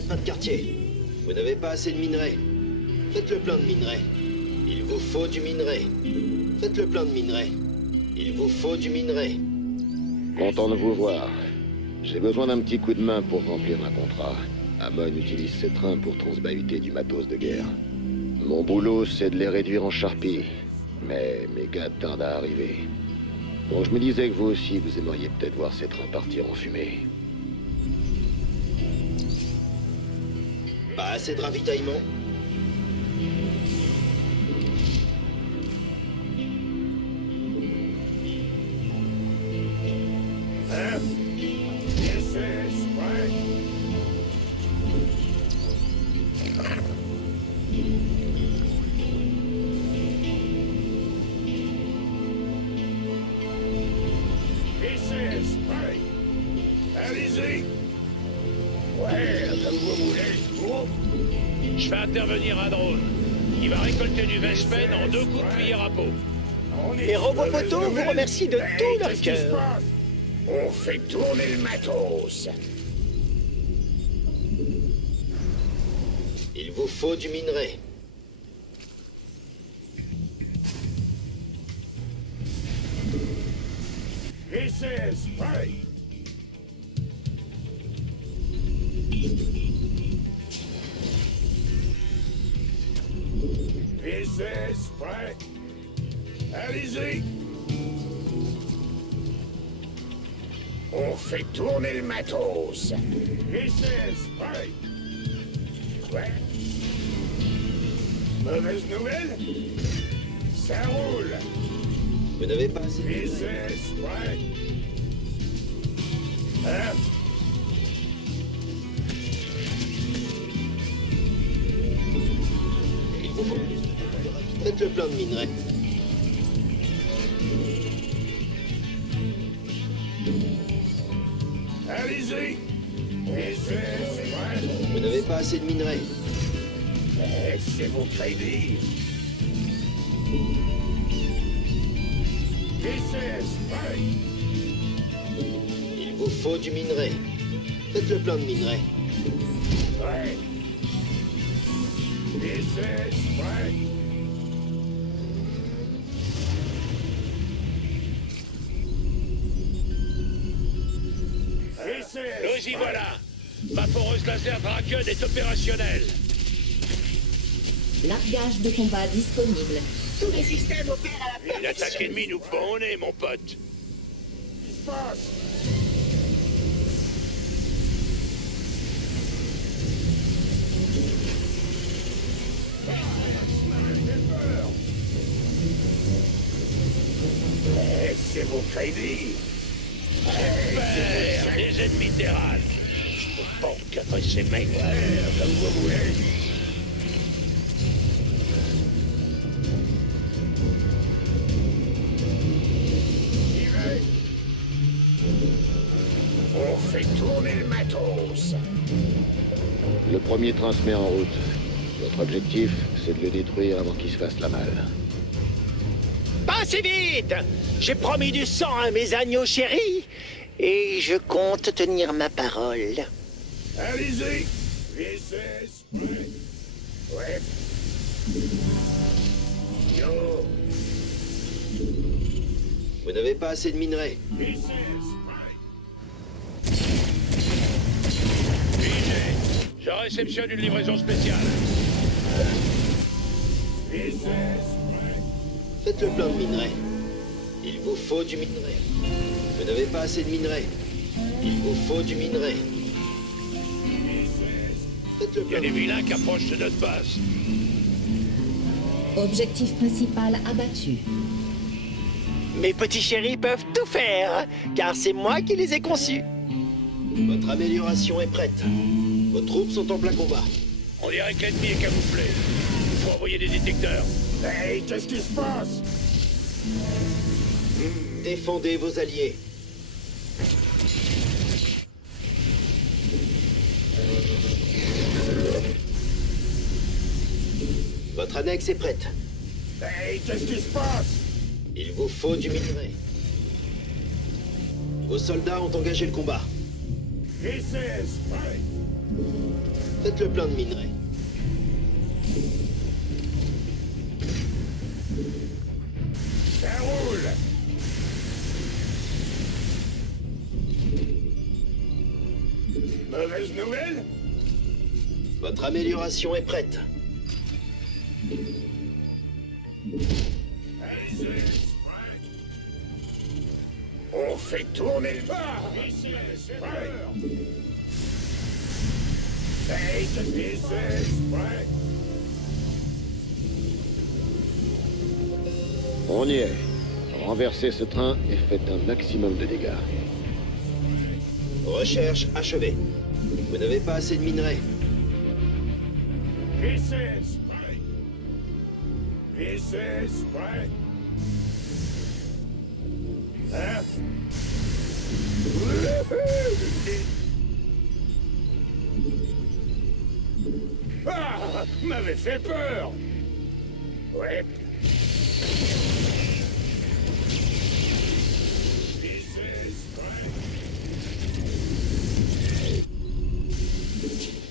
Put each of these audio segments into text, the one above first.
Faites pas de quartier. Vous n'avez pas assez de minerais. Faites le plein de minerais. Il vous faut du minerai. Faites le plein de minerais. Il vous faut du minerai. Content de vous voir. J'ai besoin d'un petit coup de main pour remplir un contrat. Amon utilise ses trains pour transbahuter du matos de guerre. Mon boulot, c'est de les réduire en charpie. Mais mes gars tardent à arriver. Donc je me disais que vous aussi, vous aimeriez peut-être voir ces trains partir en fumée. Pas assez de ravitaillement. Allez-y. Ouais, comme vous voulez. Bon. Je fais intervenir un drone. Il va récolter du Vespen en 2 coups de cuillère à peau. Les robots poteaux vous remercient de tout leur cœur. On fait tourner le matos. Il vous faut du minerai. This is spray. This is spray. Allez-y. On fait tourner le matos. This is spray. Ouais. Mauvaise nouvelle? Ça roule. Vous n'avez pas assez de This minerai. is spray. Hein? Il vous faut... Faites le plein de minerai. Allez-y. This is spray. Vous n'avez pas assez de minerai. Laissez-vous crédit. This is spray. Il vous faut du minerai. Faites le plein de minerai. Ouais. This is spray. This is Nous y voilà. Ma foreuse laser Draken est opérationnelle. Largage de combat disponible. Tous les systèmes opèrent à la Une attaque ennemie nous prend au nez, mon pote. passe. Laissez-vous crédit. Super, des ennemis terrales. Je me porte après ces mecs. Comme vous voulez. On fait tourner le matos. Le premier train se met en route. Notre objectif, c'est de le détruire avant qu'il se fasse la malle. Pas si vite. J'ai promis du sang à mes agneaux chéris. Et je compte tenir ma parole. Allez-y. This is spring. Ouais. Yo. Vous n'avez pas assez de minerai. This is spring. Je réceptionne une livraison spéciale. This is spring. Faites le plein de minerai. Il vous faut du minerai. Vous n'avez pas assez de minerai. Il vous faut du minerai. Faites le Il y a plein des de vilains qui approchent de notre base. Objectif principal abattu. Mes petits chéris peuvent tout faire, car c'est moi qui les ai conçus. Votre amélioration est prête. Vos troupes sont en plein combat. On dirait que l'ennemi est camouflé. Il faut envoyer des détecteurs. Hey, qu'est-ce qui se passe? Défendez vos alliés. Votre annexe est prête. Hey, qu'est-ce qui se passe? Il vous faut du minerai. Vos soldats ont engagé le combat. This is spring. Faites le plein de minerais. Ça roule. Mauvaise nouvelle? Votre amélioration est prête. Allez-y. On fait tourner le bar. Ici, c'est peur. Hey, this is right. On y est. Renversez ce train et faites un maximum de dégâts. Recherche achevée. Vous n'avez pas assez de minerais. This is right. This is right. Hein? Ah, m'avait fait peur. Ouais. This is right.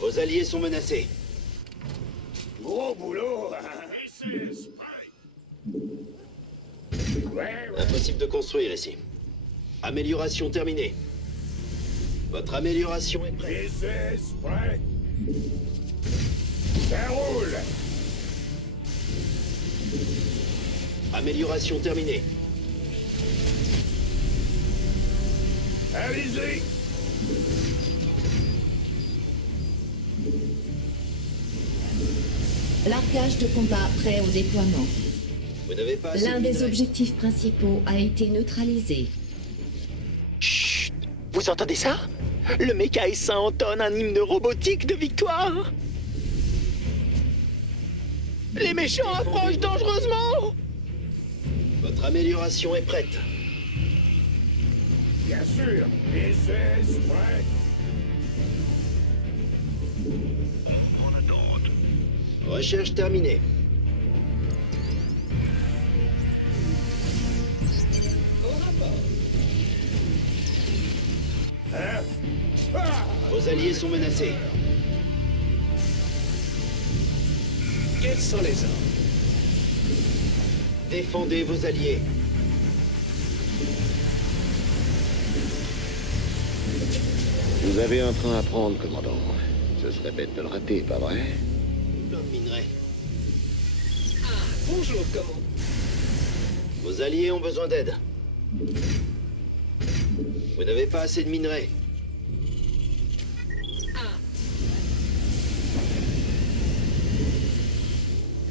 Vos alliés sont menacés. Gros boulot. This is right. Ouais, ouais. Impossible de construire ici. Amélioration terminée. Votre amélioration est prête. This is right. Ça roule. Amélioration terminée. Allez-y. Largage de combat prêt au déploiement. Vous n'avez pas assez L'un de des minerais. objectifs principaux a été neutralisé. Chut! Vous entendez ça? Le méca S1 entonne un hymne robotique de victoire. Les méchants approchent dangereusement. Votre amélioration est prête. Bien sûr. This is right. Recherche terminée. Hein? Ah! Vos alliés sont menacés. Quels sont les ordres? Défendez vos alliés. Vous avez un train à prendre, commandant. Ce serait bête de le rater, pas vrai? Plein de minerais. Bonjour, comment? Vos alliés ont besoin d'aide. Vous n'avez pas assez de minerais.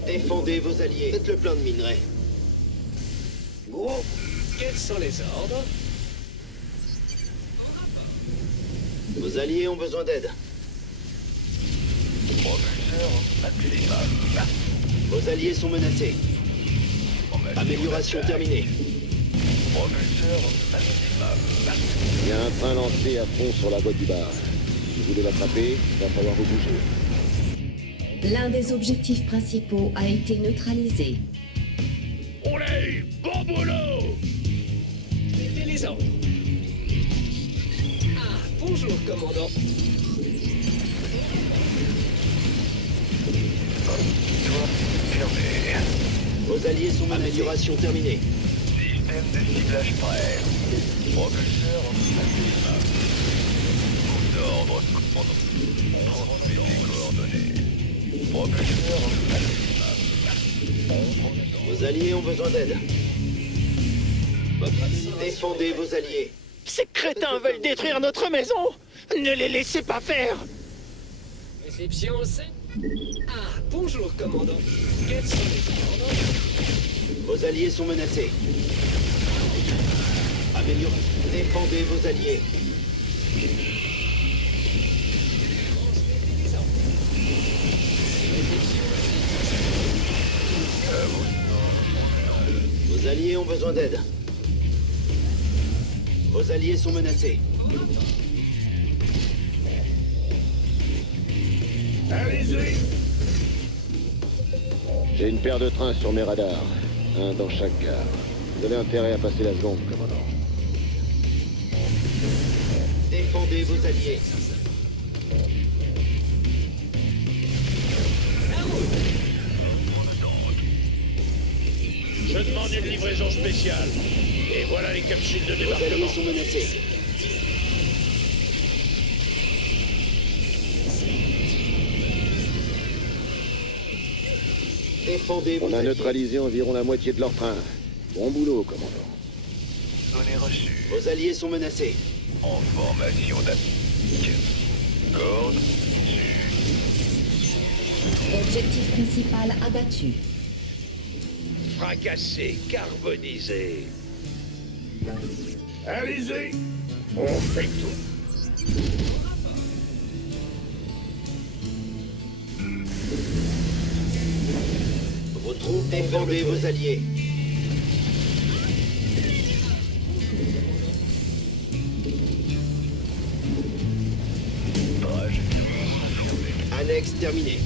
Défendez vos alliés. Faites le plein de minerais. Gros. Quels sont les ordres? Vos alliés ont besoin d'aide. Vos alliés sont menacés. Amélioration terminée. Il y a un train lancé à fond sur la voie du bar. Si vous voulez l'attraper, il va falloir vous bouger. L'un des objectifs principaux a été neutralisé. On l'a eu! Bon boulot! C'était les ordres. Bonjour, commandant. Vos alliés sont menacés. Amélioration terminée. Système de ciblage prêt. Propulseur activable. Ordre, commandant. Transmettez coordonnées. Propulseur activable. Vos alliés ont besoin d'aide. Défendez vos alliés. Ces crétins veulent détruire notre maison. Ne les laissez pas faire. Réception, c'est... bonjour, commandant. Quels sont les ordres? Vos alliés sont menacés. Amélioration. Défendez vos alliés. Vos alliés ont besoin d'aide. Vos alliés sont menacés. Allez-y. J'ai une paire de trains sur mes radars. Un dans chaque gare. Vous avez intérêt à passer la seconde, commandant. Défendez vos alliés. me demande une livraison spéciale. Et voilà les capsules de Vos alliés débarquement. sont menacés. Défendez vos On a alliés. neutralisé environ la moitié de leur train. Bon boulot, commandant. Données reçues. Vos alliés sont menacés. En formation d'attaque. Corde. Objectif principal abattu. Fracassé, carbonisé. Allez-y. On fait tout. Vos troupes défendez vos alliés. Annexe terminée.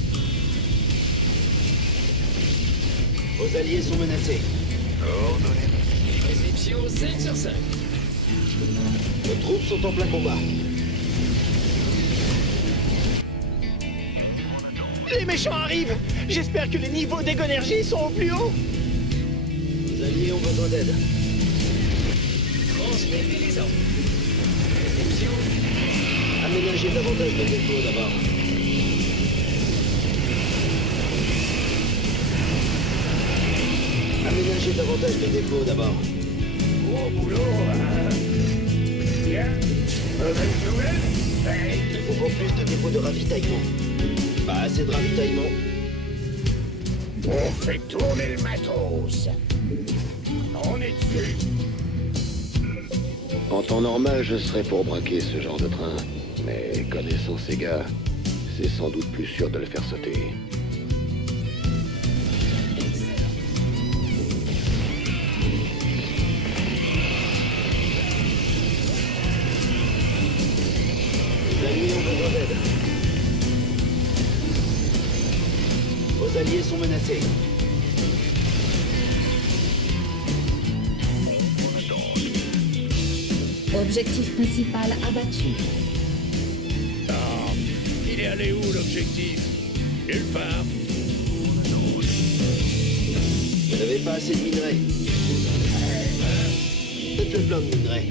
Vos alliés sont menacés. Coordonnées. Réception 5 sur 5. Nos troupes sont en plein combat. Les méchants arrivent. J'espère que les niveaux d'énergie sont au plus haut. Vos alliés ont besoin d'aide. Transmettez les ordres. Réception. Aménagez davantage de dépôts d'abord. Aménagez davantage de dépôts d'abord. Au boulot, hein. Bien. Mauvaise nouvelle. Hey. Il vous faut plus de dépôts de ravitaillement. Pas assez de ravitaillement. On fait tourner le matos. On est dessus. En temps normal, je serais pour braquer ce genre de train. Mais connaissant ces gars, c'est sans doute plus sûr de le faire sauter. Vos alliés ont besoin d'aide. Vos alliés sont menacés. Objectif principal abattu. Ah, il est allé où l'objectif? Nulle part. Vous n'avez pas assez de minerais. Faites le plein de minerais.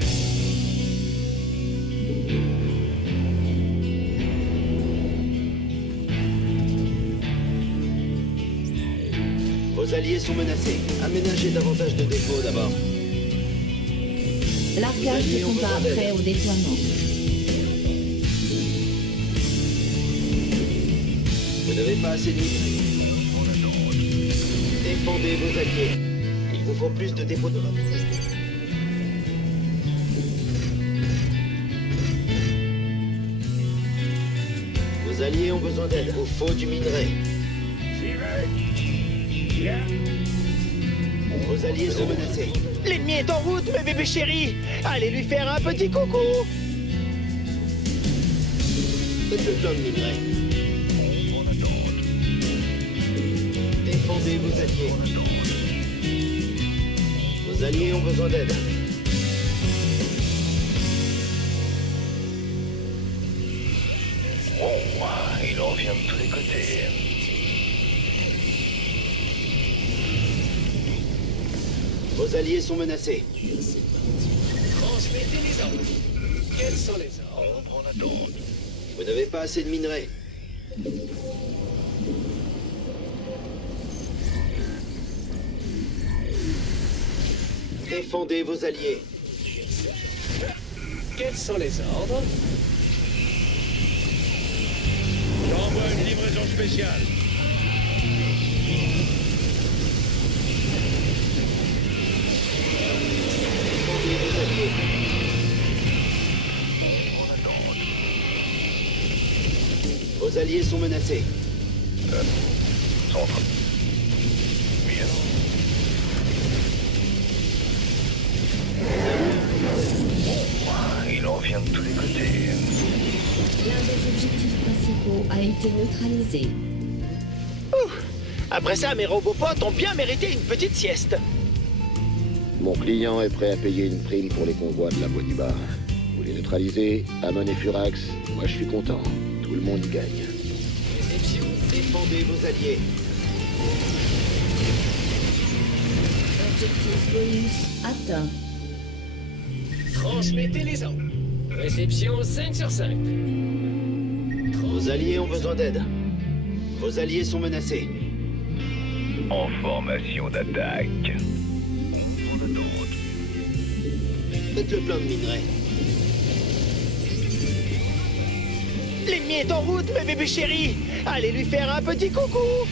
Vos alliés sont menacés. Aménagez davantage de dépôts d'abord. Largage de combat prêt au déploiement. Vous n'avez pas assez de minerais. Défendez vos alliés. Il vous faut plus de dépôts de ravitaillement. Vos alliés ont besoin d'aide. Il vous faut du minerai. J'y vais. Bien. Vos alliés sont menacés. L'ennemi est en route, mes bébés chéris. Allez lui faire un petit coucou. Faites le plein de minerais. Défendez vos alliés. Vos alliés ont besoin d'aide. Oh, il en vient de tous les côtés. Vos alliés sont menacés. Transmettez les ordres. Quels sont les ordres? Ombre en attente. Vous n'avez pas assez de minerais. Défendez vos alliés. Quels sont les ordres? J'envoie une livraison spéciale. Défendez vos alliés. Vos alliés sont menacés. Centre. Bien. Oh, il en vient de tous les côtés. L'un des objectifs principaux a été neutralisé. Après ça, mes robots potes ont bien mérité une petite sieste. Mon client est prêt à payer une prime pour les convois de la voie du bas. Vous les neutralisez, Amon et Furax, moi je suis content. Tout le monde y gagne. Défendez vos alliés. Objectif bonus atteint. Transmettez les ordres. Réception 5 sur 5. Vos alliés ont besoin d'aide. Vos alliés sont menacés. En formation d'attaque. Faites le plein de minerais. L'ennemi est en route, mes bébés chéris. Allez lui faire un petit coucou.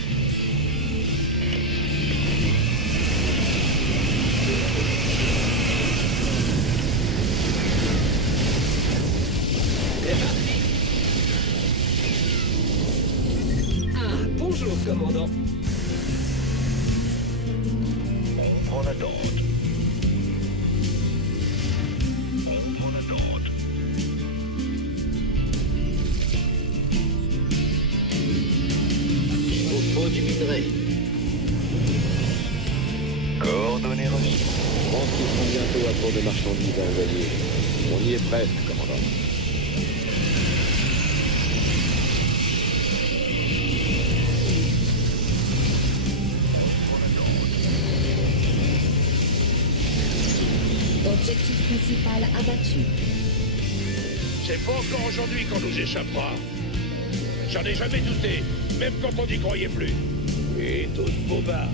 Ah, bonjour, commandant. On prend l'attente. On prend l'attente. Il vous faut du minerai. Coordonnées reçues. Je pense qu'ils seront bientôt à court de marchandises à envoyer. On y est presque, commandant. Objectif principal abattu. C'est pas encore aujourd'hui qu'on nous échappera. J'en ai jamais douté, même quand on n'y croyait plus. Et d'autres bobards.